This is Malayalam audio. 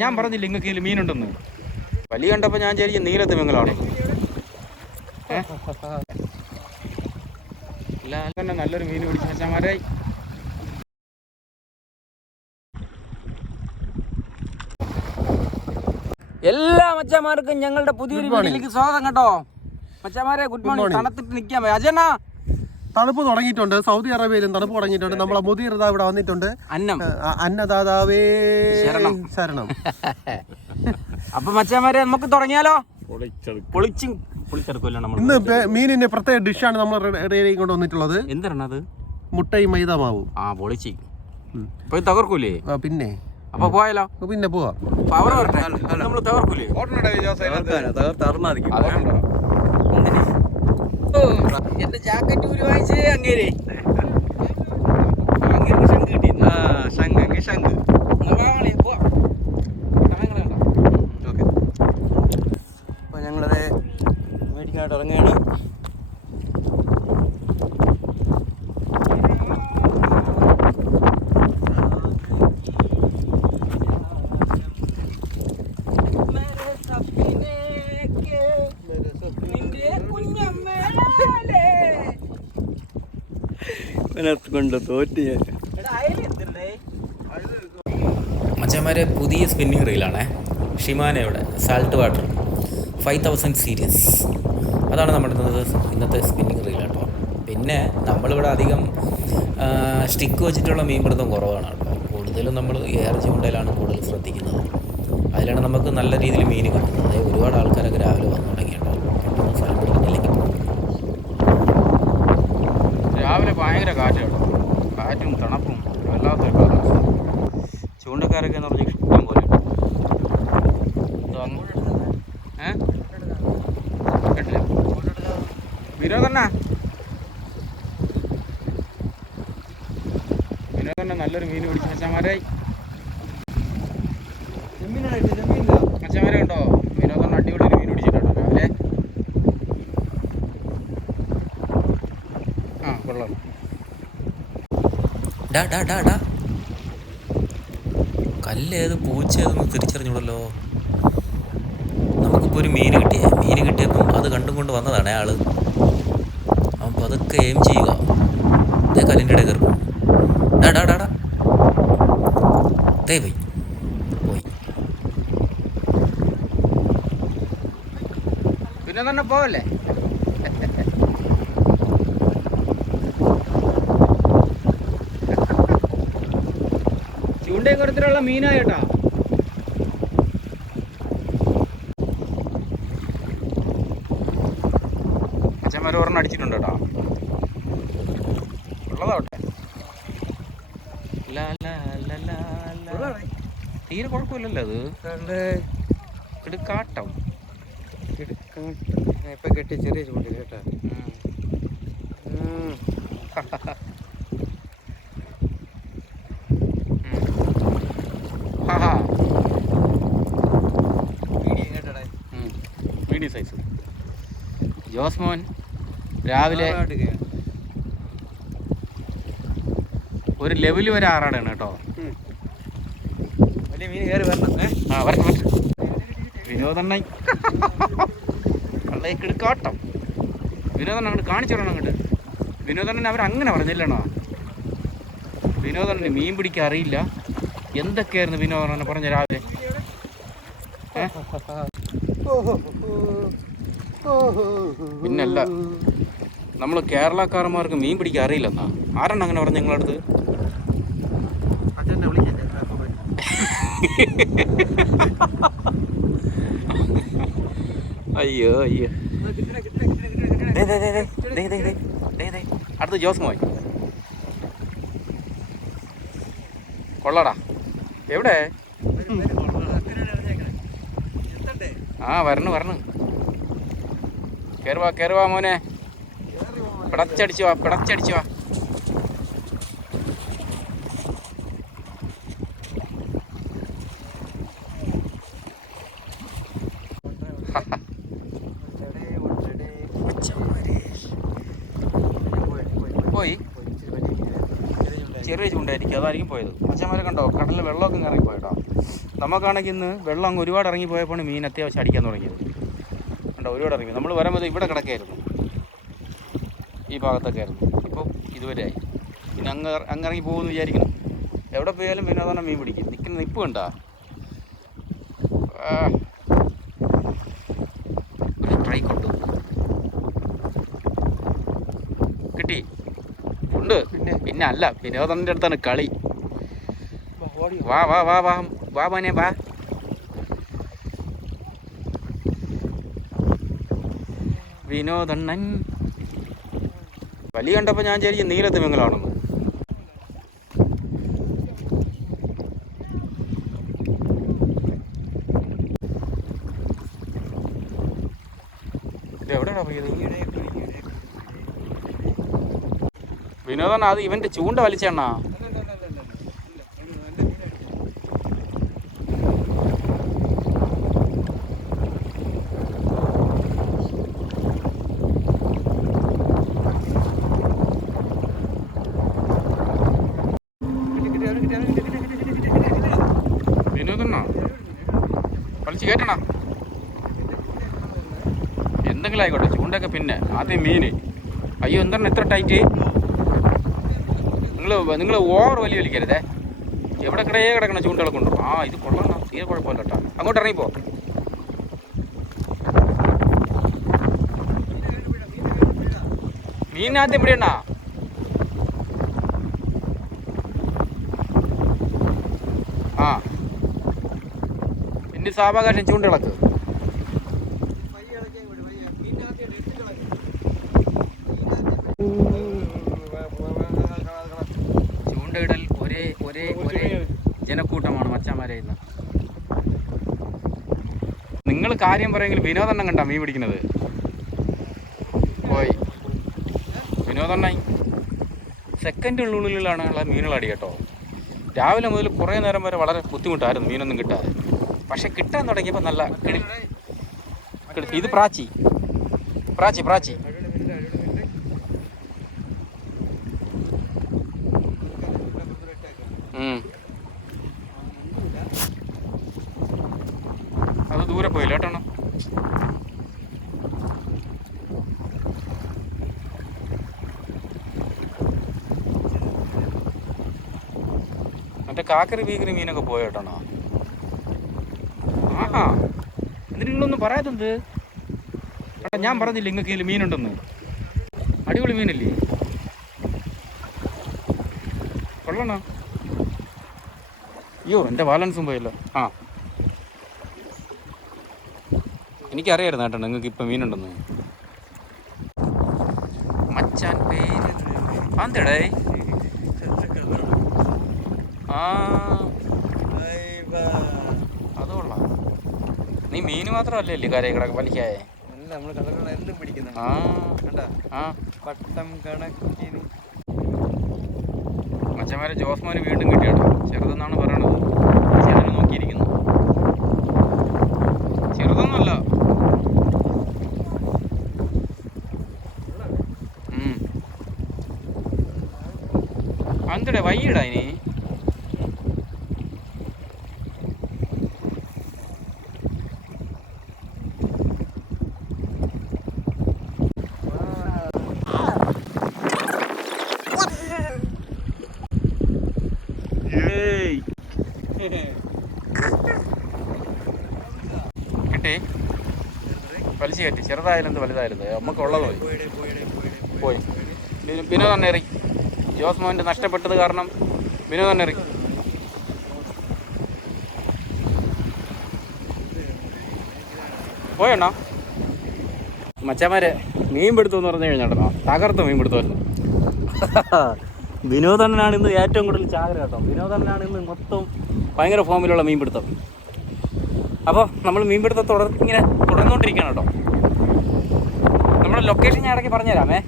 ഞാൻ പറഞ്ഞില്ല ഇങ്ങക്ക് ഇതിൽ മീനുണ്ടെന്ന്? വലിയ കണ്ടപ്പോ ഞാൻ വിചാരിച്ചു നീലത്ത് മെങ്ങളാണ് തന്നെ നല്ലൊരു മീൻ പിടിച്ച എല്ലാ മച്ചന്മാർക്കും ഞങ്ങളുടെ പുതിയൊരു വീട്ടിലേക്ക് സ്വാഗതം കേട്ടോ. മച്ചന്മാരെ ഗുഡ് മോർണിംഗ് തണുത്തിട്ട് നിൽക്കാൻ പോയി അജനാ തണുപ്പ് തുടങ്ങിയിട്ടുണ്ട്. സൗദി അറേബ്യയിലും തണുപ്പ് തുടങ്ങിയിട്ടുണ്ട്. നമ്മളെ മുതിർത ഇവിടെ വന്നിട്ടുണ്ട്. അന്നം. അന്നദാതാവേ ശരണം. ശരണം. അപ്പൊ മച്ചാമാരെ നമുക്ക് തുടങ്ങിയാലോ? പൊളിച്ച് പൊളിച്ചെടുക്കുമല്ലോ നമ്മൾ ഇന്ന് മീനിന്റെ പ്രത്യേക ഡിഷാണ് നമ്മൾ കൊണ്ട് വന്നിട്ടുള്ളത് എന്താണ് അത് മുട്ടയും മൈദ മാവും ആ പൊളിച്ച്. ഇപ്പൊ ഇത് തകർക്കൂലേ? പിന്നെ. അപ്പൊ പോയാലോ? പിന്നെ പോവാം. പവർ വരട്ടെ. നമ്മൾ തകർക്കൂലേ? എന്റെ ജാക്കറ്റ് ഊരി വാങ്ങിച്ചേ അങ്ങേരെ. കൊണ്ട് തോറ്റ് മച്ചന്മാരെ പുതിയ സ്പിന്നിങ് റീലാണേ ഷിമാനയുടെ salt water five thousand series അതാണ് നമ്മുടെ ഇന്നത്തെ സ്പിന്നിങ് റീൽ കേട്ടോ പിന്നെ നമ്മളിവിടെ അധികം സ്റ്റിക്ക് വെച്ചിട്ടുള്ള മീൻപിടുത്തം കുറവാണ് കേട്ടോ കൂടുതലും നമ്മൾ എയർ ചൂണ്ടയിലാണ് കൂടുതൽ ശ്രദ്ധിക്കുന്നത്. അതിലാണ് നമുക്ക് നല്ല രീതിയിൽ മീൻ കിട്ടുന്നത്. അതായത് ഒരുപാട് ആൾക്കാരൊക്കെ രാവിലെ വന്നു തുടങ്ങി കേട്ടോ പെട്ടെന്ന് സ്ഥലം പിടിക്കുന്നില്ലെങ്കിൽ രാവിലെ ഭയങ്കര കാറ്റ് കേട്ടോ കാറ്റും തണുപ്പും വല്ലാത്തൊരു കാലാവസ്ഥ. ചൂണ്ടക്കാരൊക്കെ എന്ന് പറഞ്ഞാൽ ഇഷ്ടം പോലെ? കേട്ടില്ല നല്ലൊരു മീൻ പിടിച്ചു മച്ചന്മാരായി മച്ചന്മാരെ ഉണ്ടോ? വിനോദണ്ണ അടിപൊളി മീൻ പിടിച്ചിട്ടുണ്ടോ രാവിലെ. ആ കൊള്ളാം. ഡാ ഡാ ഡാ ഡാ. കല്ലേത് പൂച്ചേതെന്ന് തിരിച്ചറിഞ്ഞൂടല്ലോ. നമുക്കിപ്പോൾ ഒരു മീൻ കിട്ടിയേ. മീൻ കിട്ടിയപ്പം അത് കണ്ടും കൊണ്ട് വന്നതാണ് അയാൾ അവൻ പതുക്കെ എയിം ചെയ്യുക. അതേ കല്ലിന്റെ ഇടയിൽ കയറി ഡാ ഡാ ഡാ ഡാ. പോയി. പോയി. പിന്നെ തന്നെ പോവല്ലേ? കൊടുത്തിട്ടുള്ള മീനായിട്ടാ അച്ഛന്മാർ ഒരെണ്ണം അടിച്ചിട്ടുണ്ട് കേട്ടോ. ഉള്ളതാവട്ടെ ലാ, ലാ, ലാ, ലാ, ലാ. തീരെ കുഴപ്പമില്ലല്ലോ അത്. കിടുക്കാട്ടം ഇപ്പൊ കെട്ടി ചെറിയ ചൂണ്ടി കേട്ടാ. ജോസ് മോൻ രാവിലെ ഒരു ലെവൽ വരെ ആറാടാണ് കേട്ടോ. വിനോദണ്ണ കള്ളയെ കിടുക്കാട്ടം. വിനോദണ്ണ അങ്ങോട്ട് കാണിച്ചു തരണം അങ്ങോട്ട്. വിനോദണ്ണൻ അവരങ്ങനെ പറഞ്ഞില്ലണോ വിനോദണ്ണന് മീൻ പിടിക്കാൻ അറിയില്ല. എന്തൊക്കെയായിരുന്നു വിനോദണ്ണനെ പറഞ്ഞ രാവിലെ? ഏ? പിന്നല്ല നമ്മൾ കേരളക്കാരന്മാർക്ക് മീൻ പിടിക്കാൻ അറിയില്ലെന്നാ? ആരാണ് അങ്ങനെ പറഞ്ഞ നിങ്ങളടുത്ത് അയ്യോ അയ്യോ. അടുത്ത് ജോസ് മോയ് കൊള്ളടാ. എവിടെ? ആ വരണം വരണം. കയറുവാ കയറുവാ മോനെ. പിടച്ചടിച്ചു വാ വാ. പോയി. ചെറിയ ചൂണ്ടായിരിക്കും അതായിരിക്കും പോയത്. മച്ചന്മാരെ കണ്ടോ കടലിൽ വെള്ളമൊക്കെ ഇറങ്ങി പോയിട്ടോ നമുക്കാണെങ്കിൽ ഇന്ന് വെള്ളം അങ്ങ് ഒരുപാട് ഇറങ്ങി പോയപ്പോൾ മീൻ അത്യാവശ്യം അടിക്കാൻ തുടങ്ങിയത്. ഉണ്ടോ ഒരുപാട് ഇറങ്ങി. നമ്മൾ വരുമ്പോൾ ഇവിടെ കിടക്കായിരുന്നു. ഈ ഭാഗത്തൊക്കെ ആയിരുന്നു. ഇപ്പോൾ ആയി. പിന്നെ അങ്ങ് അങ്ങിറങ്ങി അങ്ങ് പോകുമെന്ന് വിചാരിക്കണം എവിടെ പോയാലും പിന്നെ അതാണ് മീൻ പിടിക്കും. നിൽക്കുന്ന നിപ്പ് കണ്ട. ഒരു ട്രൈ കൊണ്ടു. കിട്ടി. ഉണ്ട്. പിന്നെ അല്ല വിനോദന്റെ അടുത്താണ് കളി. വാ വാ വാ വാ വാ മോനെ വാ. വിനോദണ്ണൻ. വലിയ കണ്ടപ്പോൾ ഞാൻ വിചാരിക്കും നീലത്തിമിങ്ങളാണെന്ന് ഇത് എവിടെയാണോ പോയത്? വിനോദണ്ണ അത് ഇവന്റെ ചൂണ്ട വലിച്ചെണ്ണാ വിനോദണ്ണ വലിച്ചു കയറ്റണ എന്തെങ്കിലും ചൂണ്ടയൊക്കെ പിന്നെ ആദ്യം മീൻ അയ്യോ എന്താണ് ഇത്ര ടൈറ്റ് നിങ്ങൾ നിങ്ങൾ ഓവർ വലിയ വലിക്കരുതേ. എവിടെ കിടയേ കിടക്കണ ചൂണ്ടകളെ കൊണ്ടു ആ ഇത് കൊള്ളണം തീരെ കുഴപ്പമില്ല കേട്ടോ. അങ്ങോട്ട് ഇറങ്ങിപ്പോ ആദ്യം പിടിയണ്ണ ആ. പിന്നെ സാവകാശം ചൂണ്ടകളൊക്കെ. ചൂണ്ടയിടൽ ഒരേ ഒരേ ഒരേ ജനക്കൂട്ടമാണ് മച്ചാമാരെ ഇന്ന്. നിങ്ങൾ കാര്യം പറയുമെങ്കിൽ വിനോദണ്ണം കണ്ട മീൻ പിടിക്കുന്നത്. പോയി. വിനോദണ്ണായി സെക്കൻഡിനുള്ളിലാണ് ഉള്ള മീനുകളടി കേട്ടോ. രാവിലെ മുതൽ കുറേ നേരം വരെ വളരെ ബുദ്ധിമുട്ടായിരുന്നു മീനൊന്നും കിട്ടാതെ. പക്ഷെ കിട്ടാൻ തുടങ്ങിയപ്പോൾ നല്ല ഇത് പ്രാച്ചി. പ്രാച്ചി പ്രാച്ചി. അത് ദൂരെ പോയില്ല കേട്ടോ മറ്റേ കാക്കറി ബീക്കറി മീനൊക്കെ പോയോ കേട്ടോ ആഹാ. എന്നിട്ട് നിങ്ങളൊന്നും പറയാത്തത് ഞാൻ പറഞ്ഞില്ല നിങ്ങൾക്ക് ഇതിൽ മീനുണ്ടെന്ന്? അടിപൊളി മീനല്ലേ? കൊള്ളണോ അയ്യോ എന്റെ ബാലൻസും പോയല്ലോ. ആ. എനിക്കറിയായിരുന്നു കേട്ടോ നിങ്ങൾക്ക് ഇപ്പം മീനുണ്ടെന്ന്. മച്ചാൻ പേര് അന്തടേ ആ. അത് കൊള്ളാം. നീ മീൻ മാത്രമല്ലേ അല്ലേ കരയിൽ കിടക്ക് വലിക്കായേ? നമ്മൾ കടകളെല്ലാം പിടിക്കുന്നു പിടിക്കുന്ന. ആ. കണ്ട? ആ. പട്ടം കണക്കിന് മച്ചന്മാരെ ജോസ്മാന് വീണ്ടും കിട്ടിയാട്ടോ ചെറുതെന്നാണ് പറയണത്. ചെറുതിനെ നോക്കിയിരിക്കുന്നു. ചെറുതൊന്നുമല്ല. അന്തടെ വൈകിടാ ഇനി? കിട്ടി വലിച്ചു കയറ്റി. ചെറുതായാലും എന്ത് വലുതായാലും പോയി. പോയി. തന്നെ എറി ജോസ് മോഹന്റെ നഷ്ടപ്പെട്ടത് കാരണം വിനോദ് എറി പോയണ്ണ മച്ചമാരെ മീൻ പിടുത്തം എന്ന് പറഞ്ഞു കഴിഞ്ഞാൽ തകർത്ത് മീൻ പിടുത്തമായിരുന്നു വിനോദണ്ണനാണ് ഇന്ന് ഏറ്റവും കൂടുതൽ ചാകര കേട്ടോ. വിനോദണ്ണനാണ് ഇന്ന് മൊത്തം ഭയങ്കര ഫോമിലുള്ള മീൻ പിടുത്തം അപ്പോൾ നമ്മൾ മീൻപിടുത്തം തുടർ ഇങ്ങനെ തുടർന്നുകൊണ്ടിരിക്കുകയാണ് കേട്ടോ. നമ്മുടെ ലൊക്കേഷൻ ഞാൻ ഇടയ്ക്ക് പറഞ്ഞുതരാമേ.